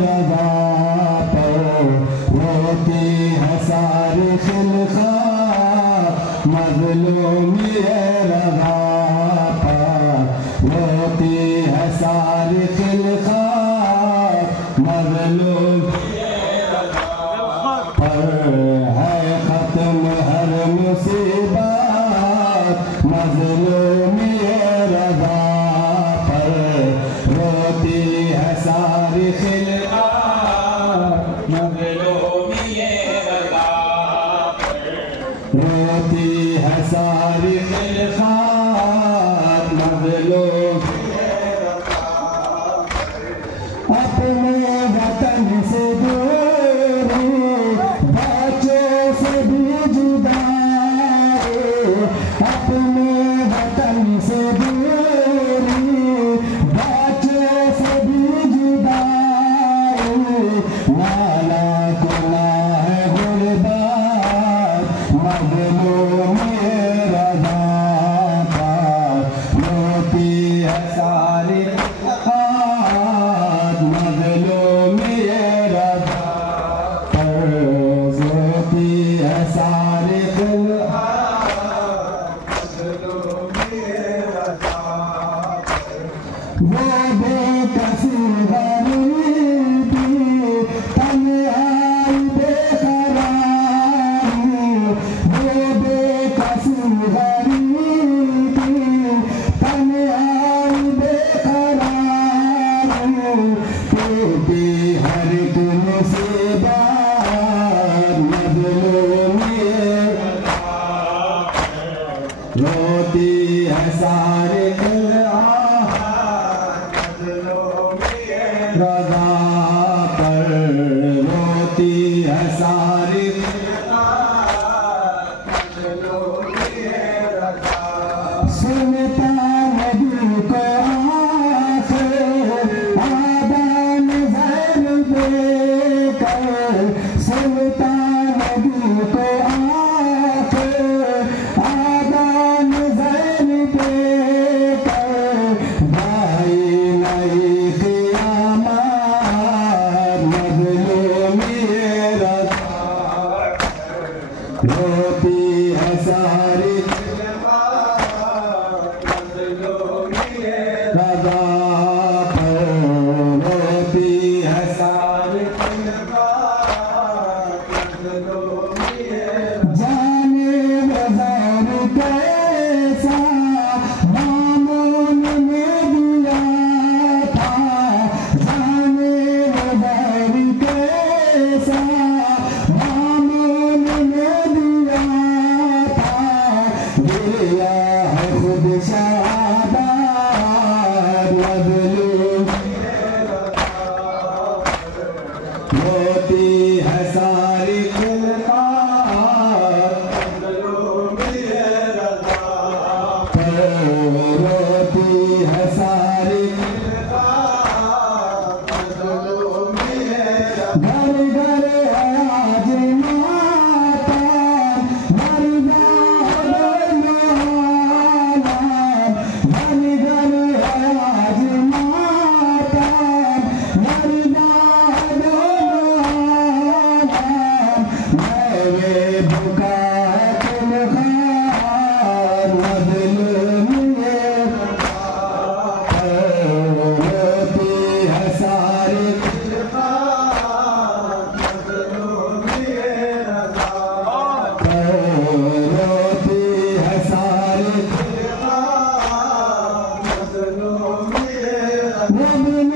रज़ा पर रोती है सारी खिलका मज़लूमी रज़ा पर रोती है सारी खिलका मज़लूमी रज़ा पर है ख़त्म हर मुसीबत मज़लूमी रज़ा पर रोती है सारी खिलका मज़लूमी रज़ा पर रोती है सारी खिलका मज़लूमी रज़ा अपने वतन से दूर बच्चों से भी जुदा अपने वतन से दूर बच्चों से भी जुदा नाला गुना है गुरबात मज़लूमी रज़ा पर रोती है सारी मज़लूमी रज़ा पर रोती है सारी मज़लूमी रज़ा वो बेकसी गरीबी तन्हाई बेकरारी वो बेकसी गरीबी तन्हाई बेकरारी टूटी हर एक मुसीबत मज़लूमी रज़ा रोती है सारी रज़ा पर रोती है सारी सुनता नबी को आखिर आदान ज़ैन देकर सुनता नबी को आखिर आदान ज़ैन देकर भाई नहीं रोती है सारी रज़ा पर रोती है सारी जाने वज़ार कैसा मामून ने दिया था जाने वज़ार कैसा मामून ने दिया था दिया है खुद शहादत मज़लूमी रोती है सारी खिलका मज़लूमी रज़ा पर रोती है सारी खिलका मज़लूमी रज़ा घर घर है आज माता मरदा घर घर है आज माता मरदा Woman